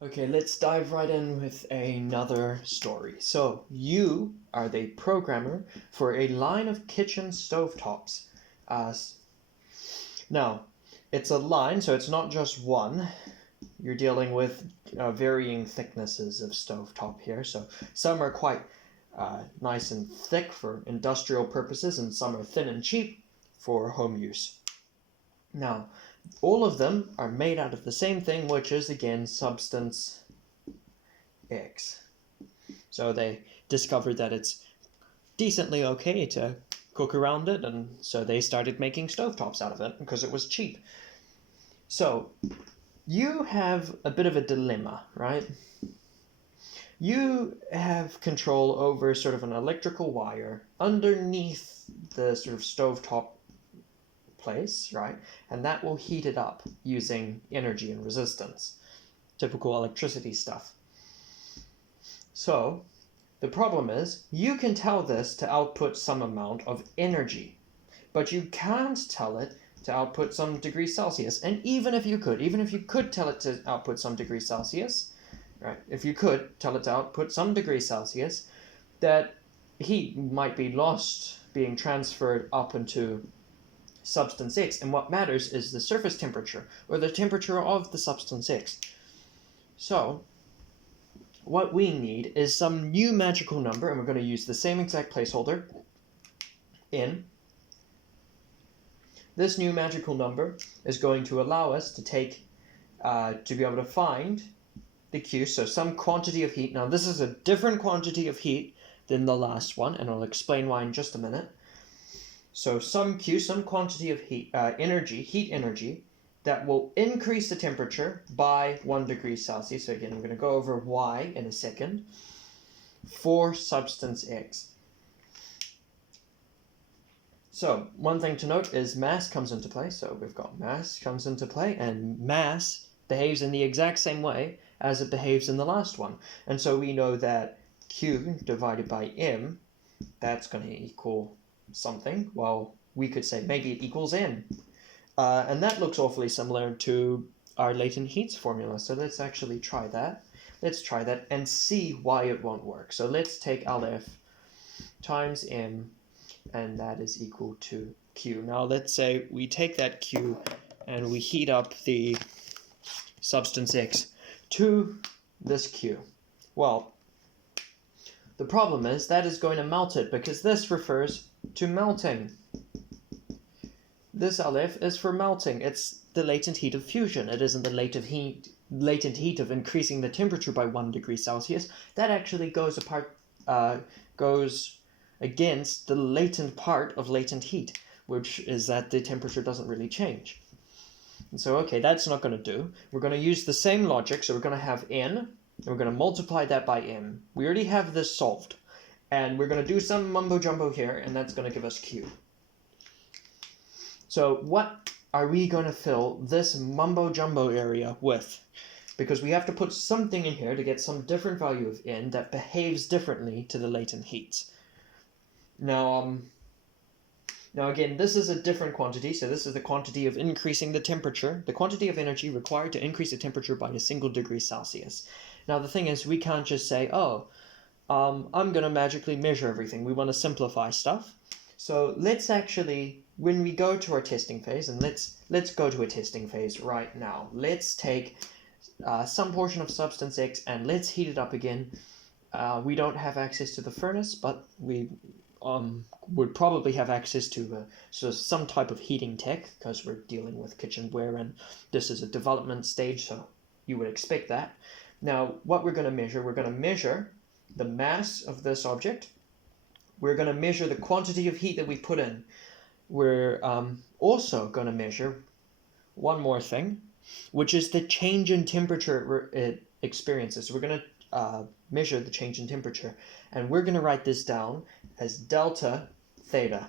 Okay, let's dive right in with another story. So, you are the programmer for a line of kitchen stovetops. Uh, Now, it's a line, so it's not just one. You're dealing with varying thicknesses of stovetop here. So, some are quite nice and thick for industrial purposes, and some are thin and cheap for home use. Now, all of them are made out of the same thing, which is again substance X. So they discovered that it's decently okay to cook around it, and so they started making stovetops out of it because it was cheap. So you have a bit of a dilemma, right? You have control over sort of an electrical wire underneath the sort of stovetop place, right? And that will heat it up using energy and resistance. Typical electricity stuff. So the problem is, you can tell this to output some amount of energy, but you can't tell it to output some degrees Celsius. And even if you could tell it to output some degrees Celsius, right? If you could tell it to output some degrees Celsius, that heat might be lost, being transferred up into substance X. And what matters is the surface temperature, or the temperature of the substance X. So what we need is some new magical number, and we're going to use the same exact placeholder in. This new magical number is going to allow us to to be able to find the Q, so some quantity of heat. Now this is a different quantity of heat than the last one, and I'll explain why in just a minute. So some Q, some quantity of heat energy, that will increase the temperature by 1 degree Celsius. So again, I'm going to go over Y in a second for substance X. So one thing to note is mass comes into play. So we've got mass comes into play, and mass behaves in the exact same way as it behaves in the last one. And so we know that Q divided by M, that's going to equal something. Well, we could say maybe it equals N. And that looks awfully similar to our latent heats formula. So let's actually try that. Let's try that and see why it won't work. So let's take LF times M, and that is equal to Q. Now let's say we take that Q and we heat up the substance X to this Q. Well, the problem is that is going to melt it, because this refers to melting. This Aleph is for melting. It's the latent heat of fusion. It isn't the latent heat of increasing the temperature by 1 degree Celsius. That actually goes against the latent part of latent heat, which is that the temperature doesn't really change. And so, okay, that's not going to do. We're going to use the same logic. So we're going to have N, and we're going to multiply that by M. We already have this solved. And we're going to do some mumbo jumbo here, and that's going to give us Q. So what are we going to fill this mumbo jumbo area with? Because we have to put something in here to get some different value of N that behaves differently to the latent heats. Now again, this is a different quantity. So this is the quantity of increasing the temperature, the quantity of energy required to increase the temperature by a single degree Celsius. Now the thing is, we can't just say, I'm going to magically measure everything. We want to simplify stuff. So let's actually, when we go to our testing phase, and let's go to a testing phase right now. Let's take some portion of substance X and let's heat it up again. We don't have access to the furnace, but we would probably have access to some type of heating tech, because we're dealing with kitchenware and this is a development stage, so you would expect that. Now, what we're going to measure the mass of this object. We're going to measure the quantity of heat that we put in. We're also going to measure one more thing, which is the change in temperature it experiences. So we're going to measure the change in temperature, and we're going to write this down as delta theta.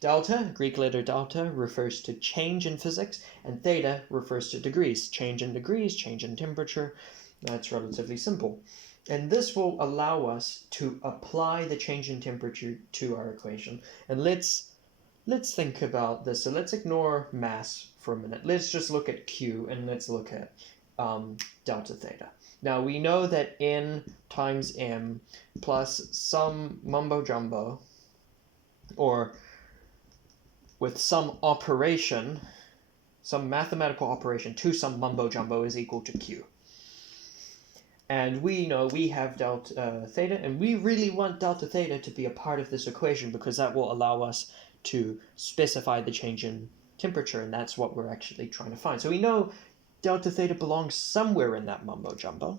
Delta, Greek letter delta, refers to change in physics, and theta refers to degrees. Change in degrees, change in temperature. That's relatively simple. And this will allow us to apply the change in temperature to our equation. And let's think about this. So let's ignore mass for a minute. Let's just look at Q, and let's look at delta theta. Now we know that N times M plus some mumbo jumbo, or with some operation, some mathematical operation to some mumbo jumbo, is equal to Q. And we know we have delta theta, and we really want delta theta to be a part of this equation because that will allow us to specify the change in temperature, and that's what we're actually trying to find. So we know delta theta belongs somewhere in that mumbo jumbo.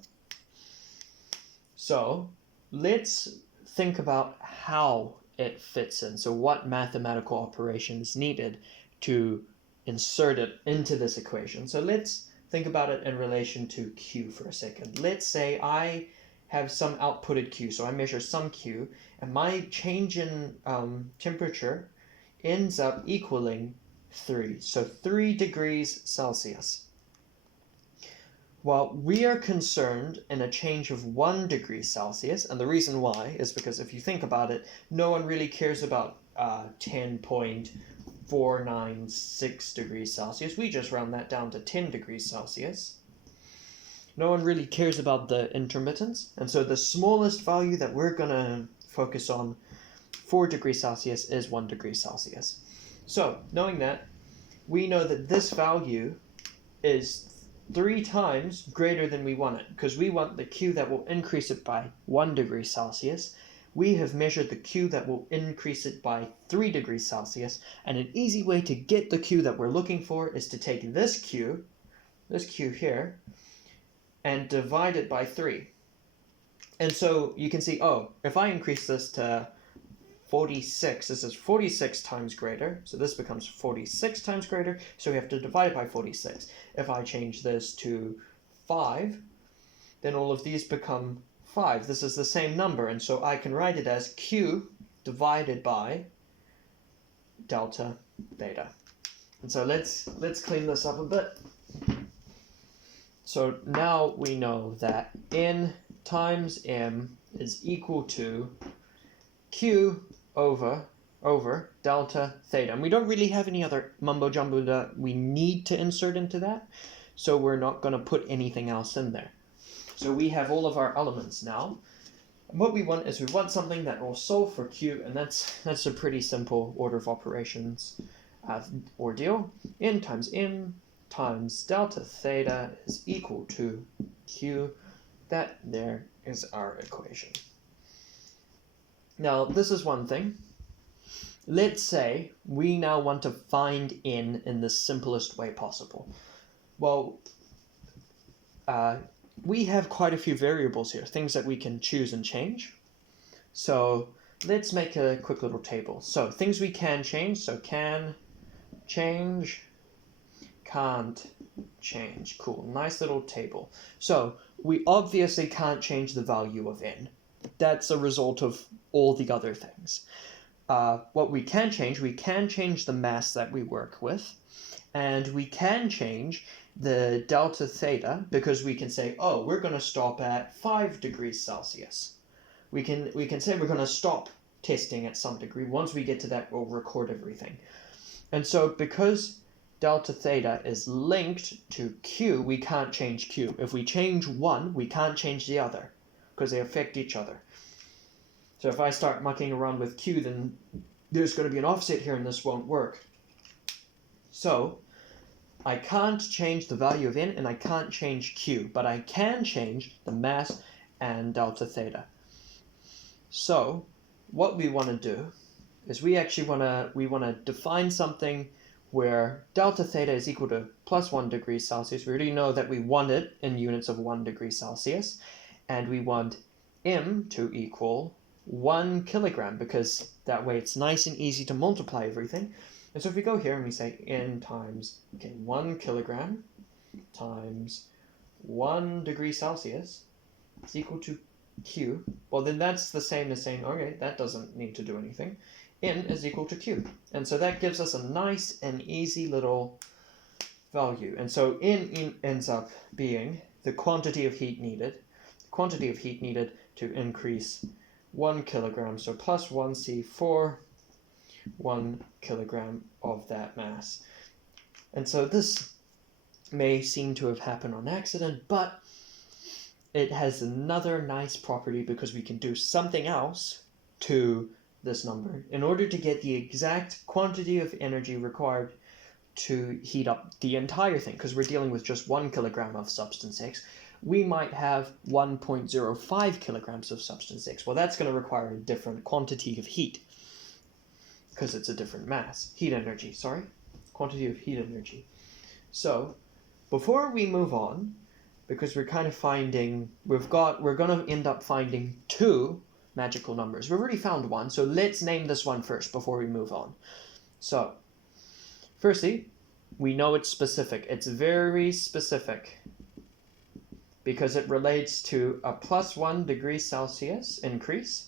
So let's think about how it fits in. So what mathematical operation is needed to insert it into this equation? So let's think about it in relation to Q for a second. Let's say I have some outputted Q, so I measure some Q, and my change in temperature ends up equaling 3, so 3 degrees Celsius. Well, we are concerned in a change of 1 degree Celsius, and the reason why is because if you think about it, no one really cares about 10.496 degrees Celsius. We just round that down to 10 degrees Celsius. No one really cares about the intermittence, and so the smallest value that we're going to focus on 4 degrees Celsius is 1 degree Celsius. So, knowing that, we know that this value is 3 times greater than we want it, because we want the Q that will increase it by 1 degree Celsius. We have measured the Q that will increase it by 3 degrees Celsius, and an easy way to get the Q that we're looking for is to take this Q here, and divide it by 3. And so you can see, oh, if I increase this to 46, this is 46 times greater, so this becomes 46 times greater, so we have to divide it by 46. If I change this to 5, then all of these become 5. This is the same number, and so I can write it as Q divided by delta theta. And so let's clean this up a bit. So now we know that N times M is equal to Q over delta theta. And we don't really have any other mumbo jumbo that we need to insert into that, so we're not going to put anything else in there. So we have all of our elements now. And what we want is we want something that will solve for Q, and that's a pretty simple order of operations ordeal. N times M times delta theta is equal to Q. That there is our equation. Now, this is one thing. Let's say we now want to find N in the simplest way possible. Well, we have quite a few variables here, things that we can choose and change. So let's make a quick little table. So things we can change, so can change, can't change. Cool, nice little table. So we obviously can't change the value of N. That's a result of all the other things. What we can change the mass that we work with, and we can change the delta theta, because we can say, oh, we're going to stop at 5 degrees Celsius. We can say we're going to stop testing at some degree. Once we get to that, we'll record everything. And so because delta theta is linked to Q, we can't change Q. If we change one, we can't change the other, because they affect each other. So if I start mucking around with Q, then there's going to be an offset here, and this won't work. So I can't change the value of N, and I can't change Q, but I can change the mass and delta theta. So what we want to do is we want to define something where delta theta is equal to plus 1 degree Celsius. We already know that we want it in units of 1 degree Celsius, and we want M to equal 1 kilogram, because that way it's nice and easy to multiply everything. And so if we go here and we say N times 1 kilogram times 1 degree Celsius is equal to Q, well then that's the same as saying, okay, that doesn't need to do anything. N is equal to Q. And so that gives us a nice and easy little value. And so N ends up being the quantity of heat needed. The quantity of heat needed to increase 1 kilogram, so plus 1C for 1 kilogram of that mass. And so this may seem to have happened on accident, but it has another nice property because we can do something else to this number in order to get the exact quantity of energy required to heat up the entire thing, because we're dealing with just 1 kilogram of substance X. We might have 1.05 kilograms of substance X. Well, that's going to require a different quantity of heat because it's a different mass. Heat energy, sorry. Quantity of heat energy. So, before we move on, because we're kind of finding, we're going to end up finding 2 magical numbers. We've already found one, so let's name this one first before we move on. So, firstly, we know it's specific. It's very specific because it relates to a +1 degree Celsius increase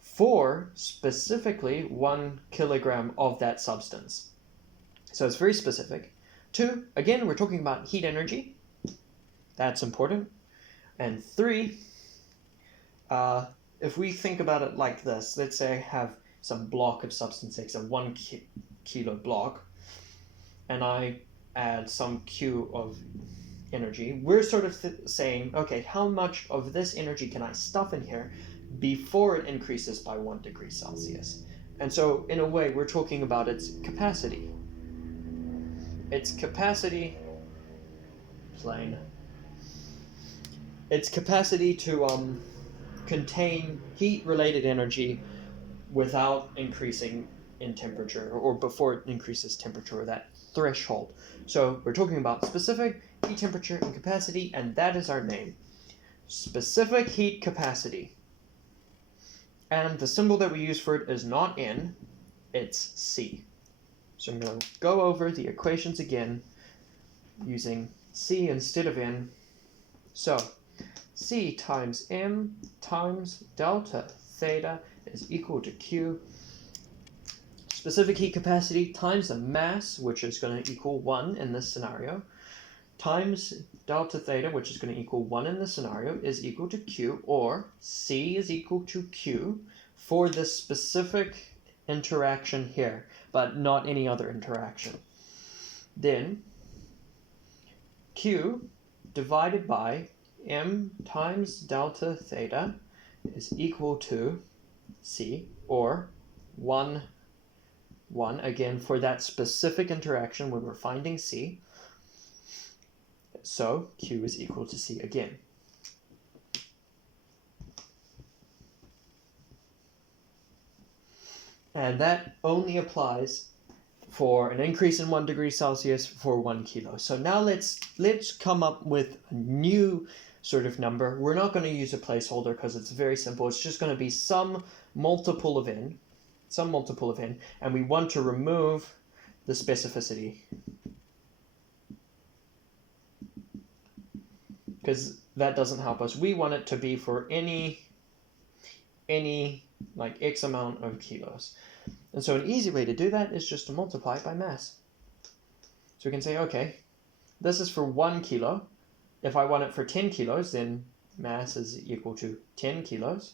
for specifically 1 kilogram of that substance. So it's very specific. 2, again, we're talking about heat energy. That's important. And 3, if we think about it like this, let's say I have some block of substance X, a 1 kilo block, and I add some Q of energy, we're sort of saying, okay, how much of this energy can I stuff in here before it increases by 1 degree Celsius? And so, in a way, we're talking about its capacity. Its capacity, its capacity to contain heat-related energy without increasing in temperature, or before it increases temperature, or that threshold. So we're talking about specific heat, temperature, and capacity, and that is our name. Specific heat capacity. And the symbol that we use for it is not N, it's C. So I'm going to go over the equations again using C instead of N. So C times M times delta theta is equal to Q. Specific heat capacity times the mass, which is going to equal 1 in this scenario, times delta theta, which is going to equal 1 in this scenario, is equal to Q, or C is equal to Q for this specific interaction here, but not any other interaction. Then Q divided by M times delta theta is equal to C, or 1, again, for that specific interaction when we're finding C. So Q is equal to C again. And that only applies for an increase in 1 degree Celsius for 1 kilo. So now let's come up with a new sort of number. We're not going to use a placeholder because it's very simple. It's just going to be some multiple of n, and we want to remove the specificity, because that doesn't help us. We want it to be for any like X amount of kilos. And so an easy way to do that is just to multiply it by mass. So we can say, okay, this is for 1 kilo. If I want it for 10 kilos, then mass is equal to 10 kilos.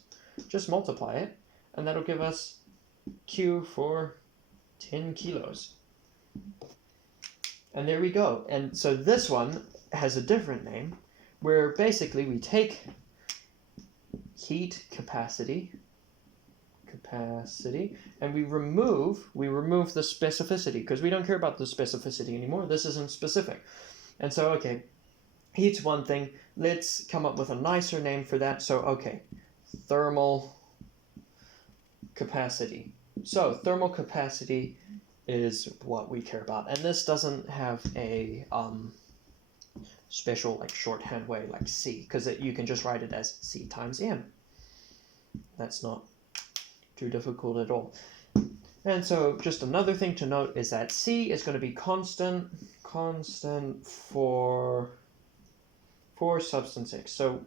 Just multiply it, and that'll give us Q for 10 kilos. And there we go. And so this one has a different name, where basically we take heat capacity, and we remove the specificity, because we don't care about the specificity anymore. This isn't specific. And so, okay, heat's one thing. Let's come up with a nicer name for that. So, okay, thermal capacity. So, thermal capacity is what we care about. And this doesn't have a special like shorthand way like C, because you can just write it as C times M. That's not too difficult at all. And so just another thing to note is that C is going to be constant for substance X. So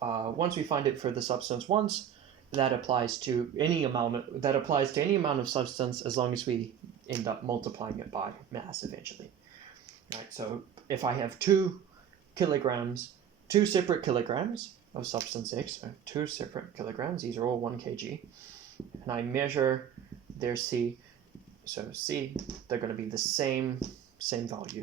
once we find it for the substance once, that applies to any amount of substance, as long as we end up multiplying it by mass eventually. Right, so if I have 2 separate kilograms of substance X, 2 separate kilograms, these are all 1 kg, and I measure their C, so C, they're going to be the same same value.